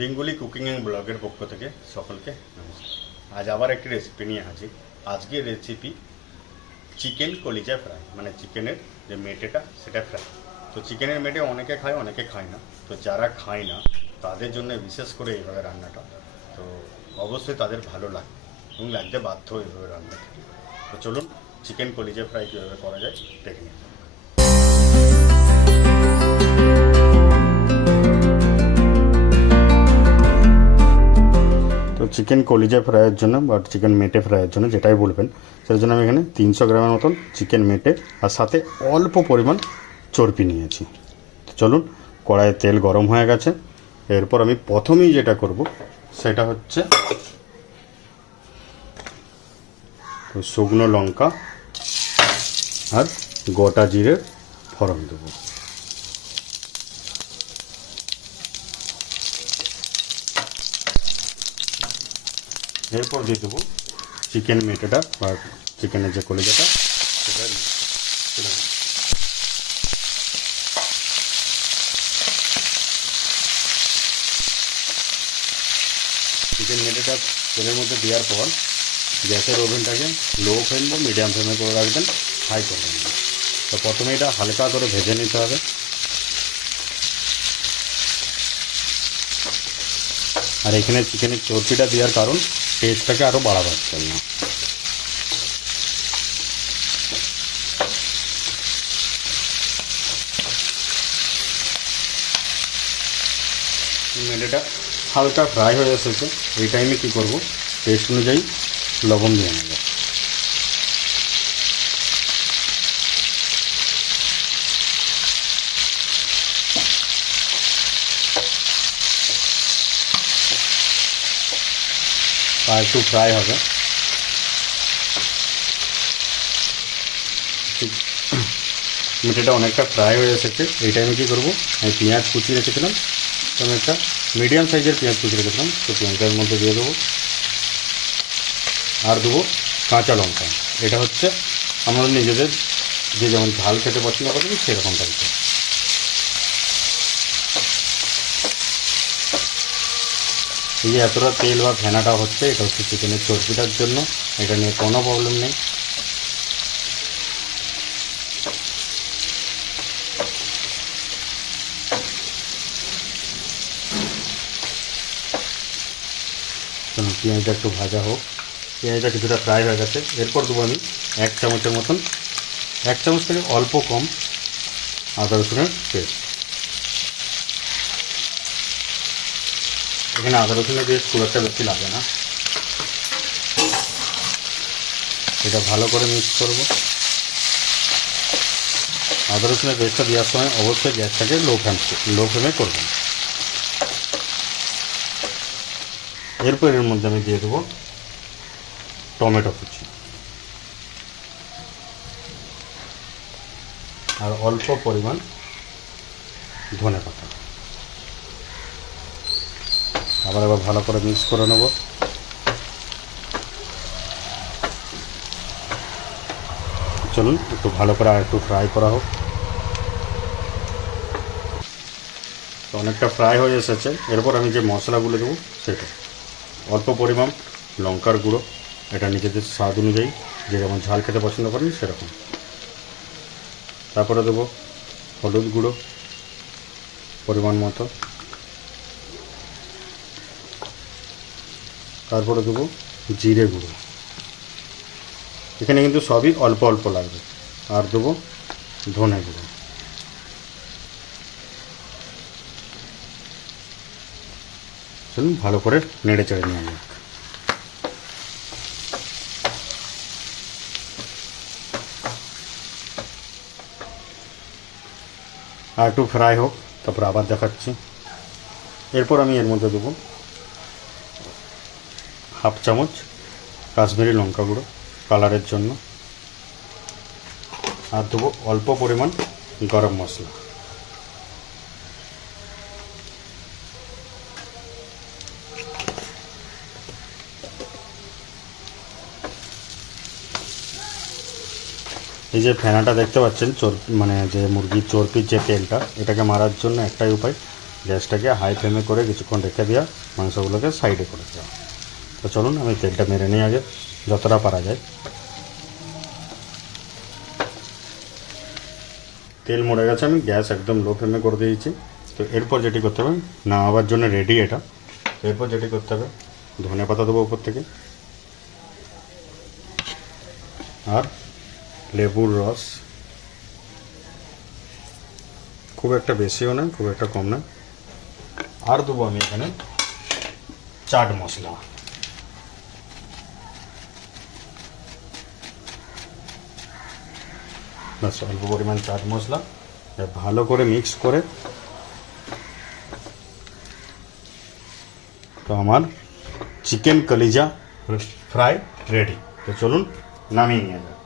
Bengali cooking and ব্লগের পক্ষ থেকে সকলকে নমস্কার। আজ আবার একটি রেসিপি নিয়ে হাজির। আজকের রেসিপি চিকেন কলিজা ফ্রাই, মানে চিকেনের যে মেটেটা সেটা ফ্রাই। তো চিকেনের মেটে অনেকে খায়, অনেকে খায় না। তো যারা খায় না তাদের জন্য বিশেষ করে এইভাবে রান্নাটা, তো অবশ্যই তাদের ভালো লাগে এবং লাগতে বাধ্য এইভাবে রান্না। তো চলুন চিকেন কলিজা ফ্রাই কীভাবে করা যায় দেখে নিন। তো চিকেন কলিজা ফ্রাইয়ের জন্য বা চিকেন মেটে ফ্রাইয়ের জন্য যেটাই বলবেন, সেটার জন্য আমি এখানে 300 গ্রামের মতন চিকেন মেটে আর সাথে অল্প পরিমাণ চর্বি নিয়েছি। তো চলুন, কড়াইয়ে তেল গরম হয়ে গেছে। এরপর আমি প্রথমেই যেটা করব সেটা হচ্ছে শুকনো লঙ্কা আর গোটা জিরের ফোড়ন দেবো। এরপর দিয়ে দেবো চিকেন মেটেটা বা চিকেনের যে কলিজাটা সেটা চিকেন মেটেটা তেলের মধ্যে দেওয়ার পর গ্যাসের ওভেনটাকে লো ফ্লেম বা মিডিয়াম ফ্লেমে করে রাখবেন, হাই করবেন না। তো প্রথমে এটা হালকা করে ভেজে নিতে হবে। আর এখানে চিকেনের চর্বিটা দেওয়ার কারণ টেস্টটাকে আরও বাড়াবার জন্য। মেটেটা হালকা ফ্রাই হয়ে এসেছে। এই টাইমে কী করব, টেস্ট অনুযায়ী লবণ দিয়ে নেব। আর একটু ফ্রাই হবে। মিটেটা অনেকটা ফ্রাই হয়ে এসেছে। এই টাইমে কী করবো, আমি পেঁয়াজ কুচিয়ে রেখেছিলাম। তো আমি একটা মিডিয়াম সাইজের পেঁয়াজ কুচিয়ে রেখেছিলাম, তো পেঁয়াজটার মধ্যে দিয়ে দেবো। আর দেবো কাঁচা লঙ্কা। এটা হচ্ছে আমাদের নিজেদের যে যেমন ঝাল খেতে পছন্দ করেন সেরকম টাইপের। এই যে এতটা তেল বা ফেনাটা হচ্ছে, এটা হচ্ছে চিকেনের চর্বিটার জন্য। এটা নিয়ে কোনো প্রবলেম নেই। পেঁয়াজটা একটু ভাজা হোক। পেঁয়াজটা কিছুটা ফ্রাই হয়ে গেছে। এরপর দেবো আমি 1 চামচের মতন, 1 চামচ থেকে অল্প কম আদা রসুনের পেস্ট। এখানে আদা রসুনের পেস্ট খুব একটা বেশি লাগে না। এটা ভালো করে মিক্স করব। আদা রসুনের পেস্টটা দেওয়ার সময় অবশ্যই গ্যাসটাকে লো ফ্লেমে করবেন। এরপর এর মধ্যে আমি দিয়ে দেবো টমেটো কুচি আর অল্প পরিমাণ ধনেপাতা। আবার ভালো করে মিক্স করে নেব। চলুন একটু ভালো করে আর একটু ফ্রাই করা হোক। তো অনেকটা ফ্রাই হয়ে এসেছে। এরপর আমি যে মশলাগুলো দেবো সেটা অল্প পরিমাণ লঙ্কার গুঁড়ো, এটা নিজেদের স্বাদ অনুযায়ী যে যেমন ঝাল খেতে পছন্দ করেন সেরকম। তারপরে দেবো হলুদ গুঁড়ো পরিমাণ মতো। তারপরে দেবো জিরে গুঁড়ো। এখানে কিন্তু সবই অল্প অল্প লাগবে। আর দেবো ধনে গুঁড়ো। চলুন ভালো করে নেড়ে চেড়ে নিয়ে যাক। আর একটু ফ্রাই হোক, তারপর আবার দেখাচ্ছি। এরপর আমি এর মধ্যে দেবো 1/2 চামচ কাশ্মীরি লঙ্কা গুঁড়ো কালারের জন্য। আর দেবো অল্প পরিমাণ গরম মশলা। এই যে ফেনাটা দেখতে পাচ্ছেন, মানে যে মুরগির চর্বির যে তেলটা, এটাকে মারার জন্য একটাই উপায়, গ্যাসটাকে হাই ফ্লেমে করে কিছুক্ষণ রেখে দেওয়া, মাংসগুলোকে সাইডে করে দেওয়া। তো চলুন আমি তেলটা মেরে নিই আগে যতটা পারা যায়। তেল মরে গেছে, আমি গ্যাস একদম লো ফ্লেমে করে দিয়েছি। তো এরপর যেটি করতে হবে, নামাবার জন্য রেডি এটা। এরপর যেটি করতে হবে, ধনে পাতা দেবো উপর থেকে, আর লেবুর রস, খুব একটা বেশিও না খুব একটা কম না। আর দেবো আমি এখানে চাট মশলা। ব্যাস অল্প পরিমাণ চাট মশলা ভালো করে মিক্স করে, তো আমার চিকেন কলিজা ফ্রাই রেডি। তো চলুন নামিয়ে নিয়ে যাক।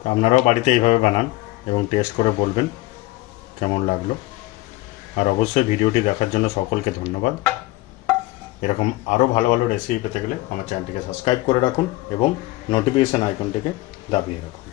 তো আপনারাও বাড়িতে এইভাবে বানান এবং টেস্ট করে বলবেন কেমন লাগলো। আর অবশ্যই ভিডিওটি দেখার জন্য সকলকে ধন্যবাদ। এরকম আরও ভালো ভালো রেসিপি পেতে গেলে আমার চ্যানেলটিকে সাবস্ক্রাইব করে রাখুন এবং নোটিফিকেশান আইকনটিকে দাবিয়ে রাখুন।